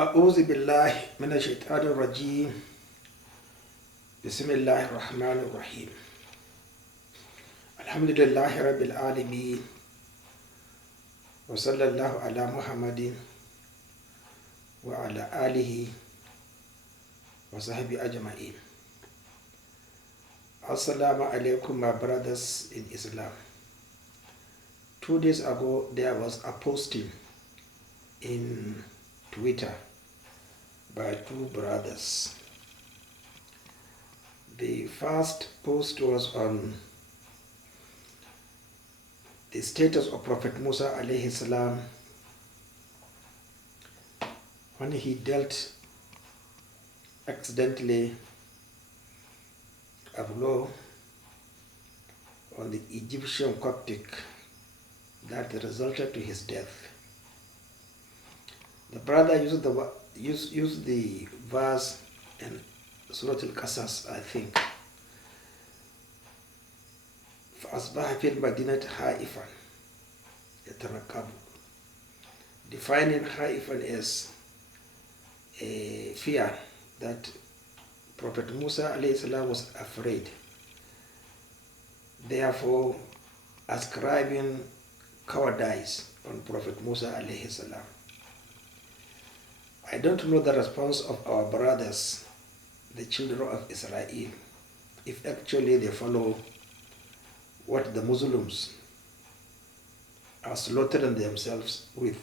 أعوذ بالله من الشيطان الرجيم. بسم الله الرحمن الرحيم. الحمد لله رب العالمين، وصلى الله على محمد وعلى آله وصحبه أجمعين. Assalamu alaikum, my brothers in Islam. 2 days ago there was a posting in Twitter by two brothers. The first post was on the status of Prophet Musa alayhi salam when he dealt accidentally a blow on the Egyptian Coptic that resulted to his death. The brother used the verse in Surah Al-Qasas, I think. فَأَصْبَحَ فِي الْمَدِينَةِ خَائِفًا يَتَرَقَّبُ, defining خَائِفًا as a fear that Prophet Musa alayhi salam was afraid, therefore ascribing cowardice on Prophet Musa alayhi salam. I don't know the response of our brothers, the children of Israel, if actually they follow what the Muslims are slaughtering themselves with,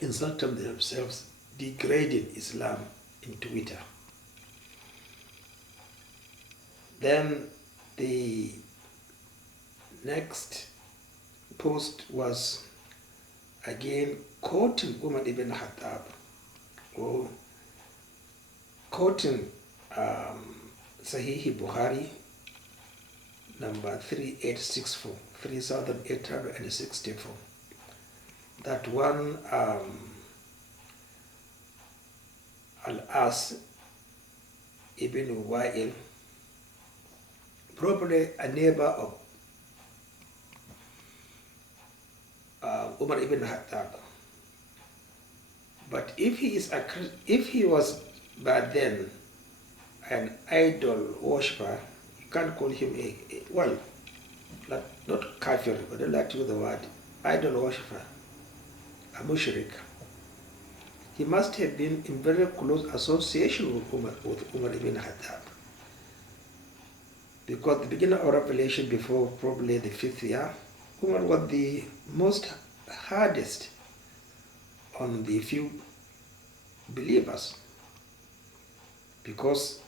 insulting themselves, degrading Islam in Twitter. Then the next post was again quoting Umar ibn Khattab, or quoting Sahih Bukhari number 3864, that one Al-As ibn Wa'il, probably a neighbor of Umar ibn Khattab. But if he was back then an idol worshipper, you can't call him not kafir, but I like to use the word idol worshipper, a mushrik. He must have been in very close association with Umar ibn Khattab, because the beginning of Revelation, before probably the 5th year, Umar was the most hardest on the few believers, because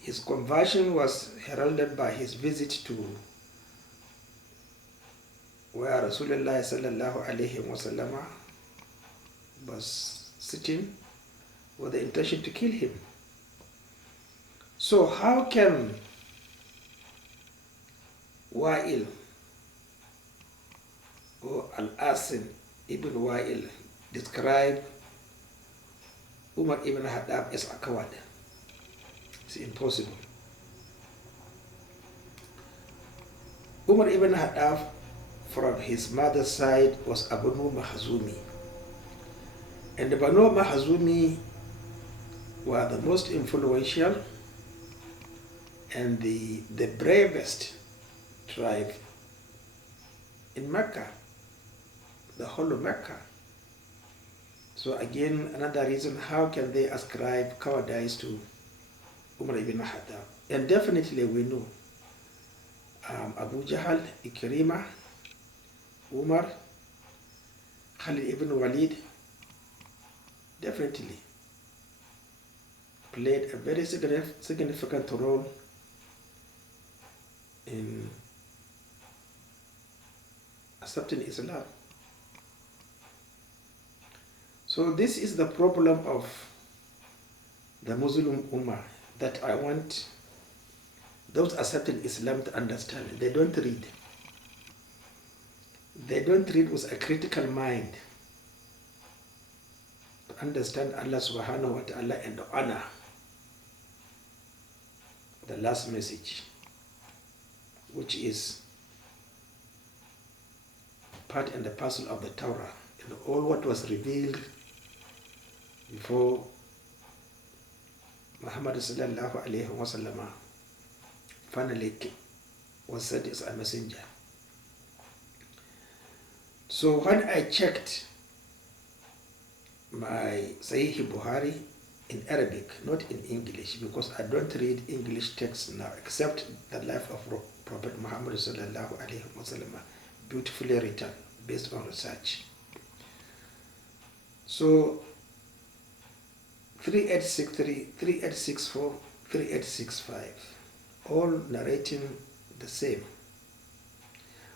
his conversion was heralded by his visit to where Rasulullah sallallahu alaihi wasallam was sitting with the intention to kill him. So how can Wa'il or Al-Asim ibn Wa'il describe Umar ibn Khattab as a coward? It's impossible. Umar ibn Khattab from his mother's side was a Banu Mahzumi, and the Banu Mahzumi were the most influential and the bravest tribe in Mecca, the whole of Mecca. So again, another reason, how can they ascribe cowardice to Umar ibn Khattab? And definitely we know Abu Jahl, Ikrimah, Umar, Khalid ibn Walid definitely played a very significant role in accepting Islam. So this is the problem of the Muslim Ummah that I want those accepting Islam to understand. They don't read. They don't read with a critical mind to understand Allah subhanahu wa ta'ala and honor the last message, which is part and the parcel of the Torah, and all what was revealed before Muhammad sallallahu alayhi wa sallam finally was sent as a messenger. So when I checked my Sahih Bukhari in Arabic, not in English, because I don't read English texts now, except the life of Prophet Muhammad sallallahu alaihi wasallam, beautifully written based on research. So 3863, 3864, 3865, all narrating the same.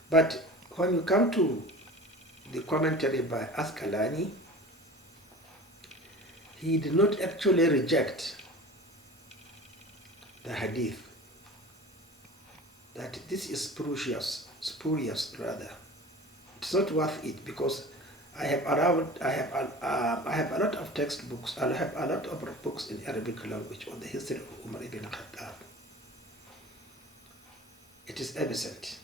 But when you come to the commentary by Asqalani, he did not actually reject the hadith that this is spurious rather. It's not worth it, because I have a lot of textbooks. I have a lot of books in Arabic language on the history of Umar ibn Khattab. It is absent.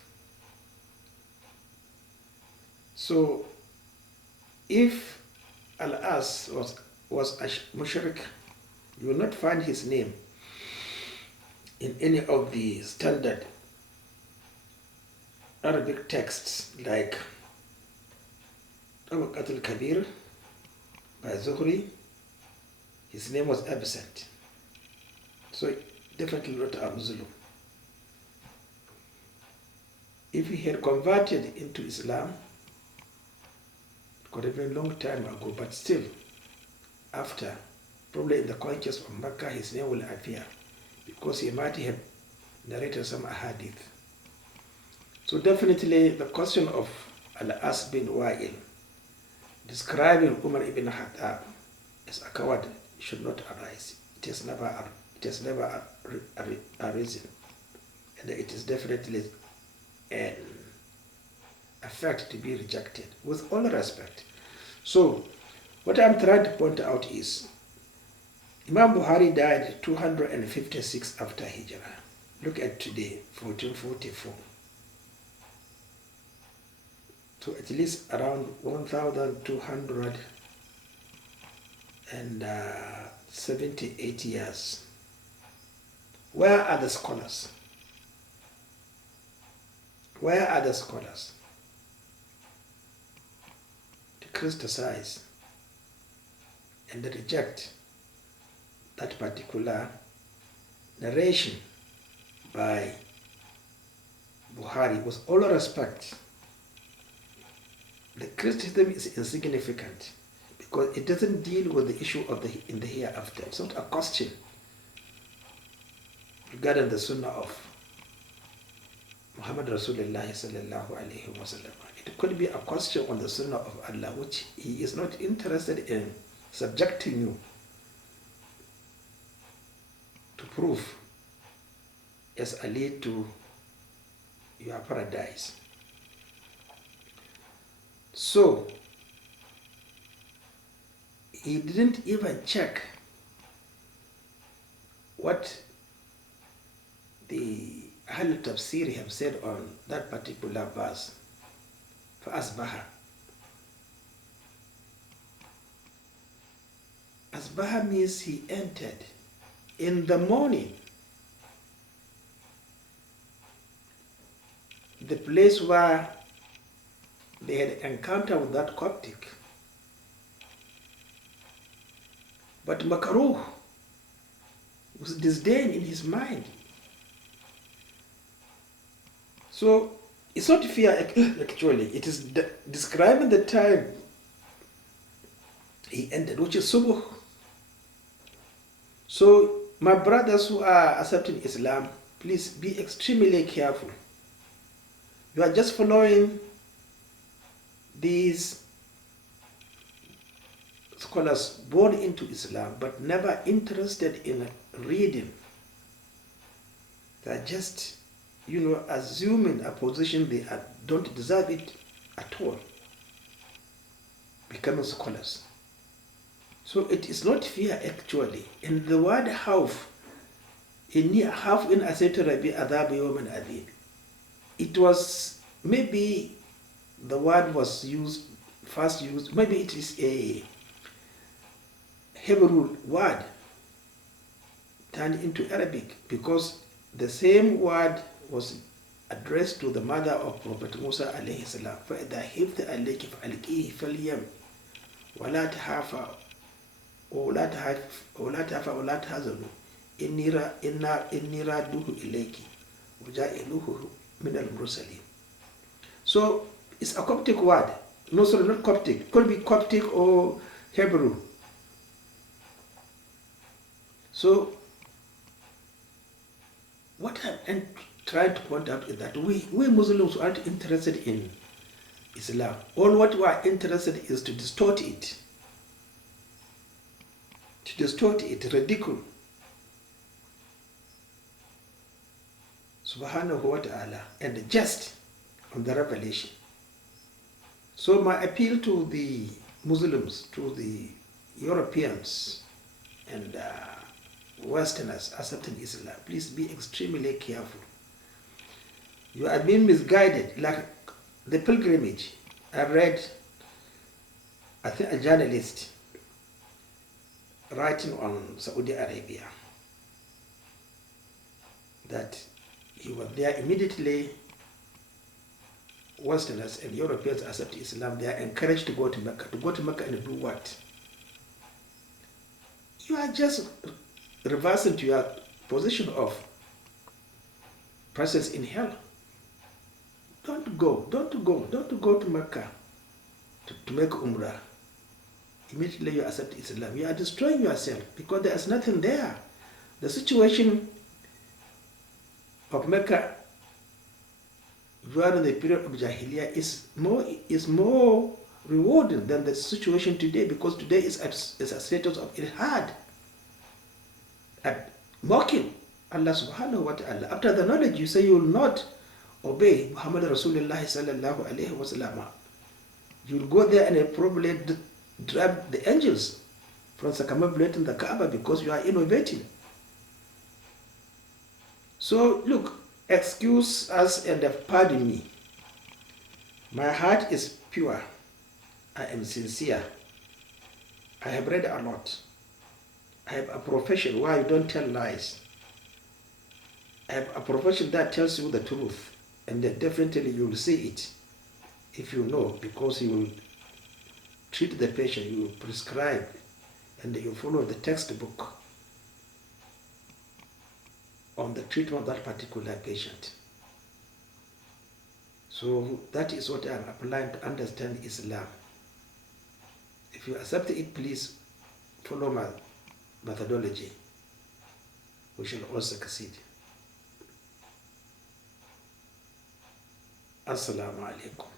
So, if Al-As was a mushrik, you will not find his name in any of the standard Arabic texts like Tabaqat al-Kabir by Zuhri. His name was absent. So definitely not a Muslim. If he had converted into Islam, it could have been a long time ago, but still, after, probably in the conquest of Mecca, his name will appear, because he might have narrated some ahadith. So definitely the question of Al-As bin Wa'il describing Umar ibn Khattab as a coward should not arise. It has never arisen, and it is definitely a fact to be rejected, with all respect. So what I'm trying to point out is Imam Bukhari died 256 after Hijrah. Look at today, 1444. So at least around 1,278 years. Where are the scholars? Where are the scholars to criticize and reject that particular narration by Bukhari? With all respect, the criticism is insignificant, because it doesn't deal with the issue of in the hereafter. It's not a question regarding the Sunnah of Muhammad Rasulullah sallallahu alaihi wasallam. It could be a question on the Sunnah of Allah, which he is not interested in subjecting you to prove as a lead to your paradise. So he didn't even check what the Ahl Tafsir have said on that particular verse. فَأَصْبَحَ. Asbaha means he entered in the morning the place where they had encountered with that Coptic. But Makaruh was disdain in his mind. So it's not fear actually, it is describing the time he entered, which is Subuh. So my brothers who are accepting Islam, please be extremely careful. You are just following these scholars born into Islam but never interested in reading. They are just, assuming a position they don't deserve it at all, becoming scholars. So it is not fear actually. In the word khawf, إِنِّي أَخَافُ إِنْ أَسَيْتُ رَبِّي عَذَابَ يَوْمٍ عَظِيمٍ. It was, maybe the word was first used, maybe it is a Hebrew word turned into Arabic, because the same word was addressed to the mother of Prophet Musa alayhi salam. فَإِذَا خِفْتِ عَلَيْكِ فَأَلْقِيهِ فِي الْيَمِّ وَلَا تَخَافَا وَلَا تَحْزَنُوا إِنِّي رَادُّهُ إِلَيْكِ وَجَاعِلُهُ مِنَ الْمُرْسَلِينَ. So it's a Coptic word. No, sorry, not Coptic. Could be Coptic or Hebrew. So what I'm trying to point out is that we Muslims aren't interested in Islam. All what we are interested is to distort it. Ridicule. Subhanahu wa ta'ala, and just on the revelation. So my appeal to the Muslims, to the Europeans and Westerners accepting Islam, please be extremely careful. You are being misguided, like the pilgrimage. I read, I think, a journalist writing on Saudi Arabia that he was there immediately. Westerners and Europeans accept Islam. They are encouraged to go to Mecca. To go to Mecca and do what? You are just reversing to your position of presence in hell. Don't go to Mecca to make Umrah. Immediately you accept Islam. You are destroying yourself, because there is nothing there. The situation of Mecca during the period of Jahiliyyah is more rewarding than the situation today, because today is a status of ilhad, at mocking Allah subhanahu wa ta'ala. After the knowledge, you say you will not obey Muhammad Rasulullah sallallahu alayhi wa sallam. You will go there and probably drive the angels from circumambulating the Kaaba because you are innovating. So look, excuse us and pardon me. My heart is pure. I am sincere. I have read a lot. I have a profession where you don't tell lies. I have a profession that tells you the truth, and that definitely you will see it if you know, because you will treat the patient, you will prescribe, and you follow the textbook on the treatment of that particular patient. So that is what I am applying to understand Islam. If you accept it, please follow my methodology. We shall all succeed. Assalamu alaikum.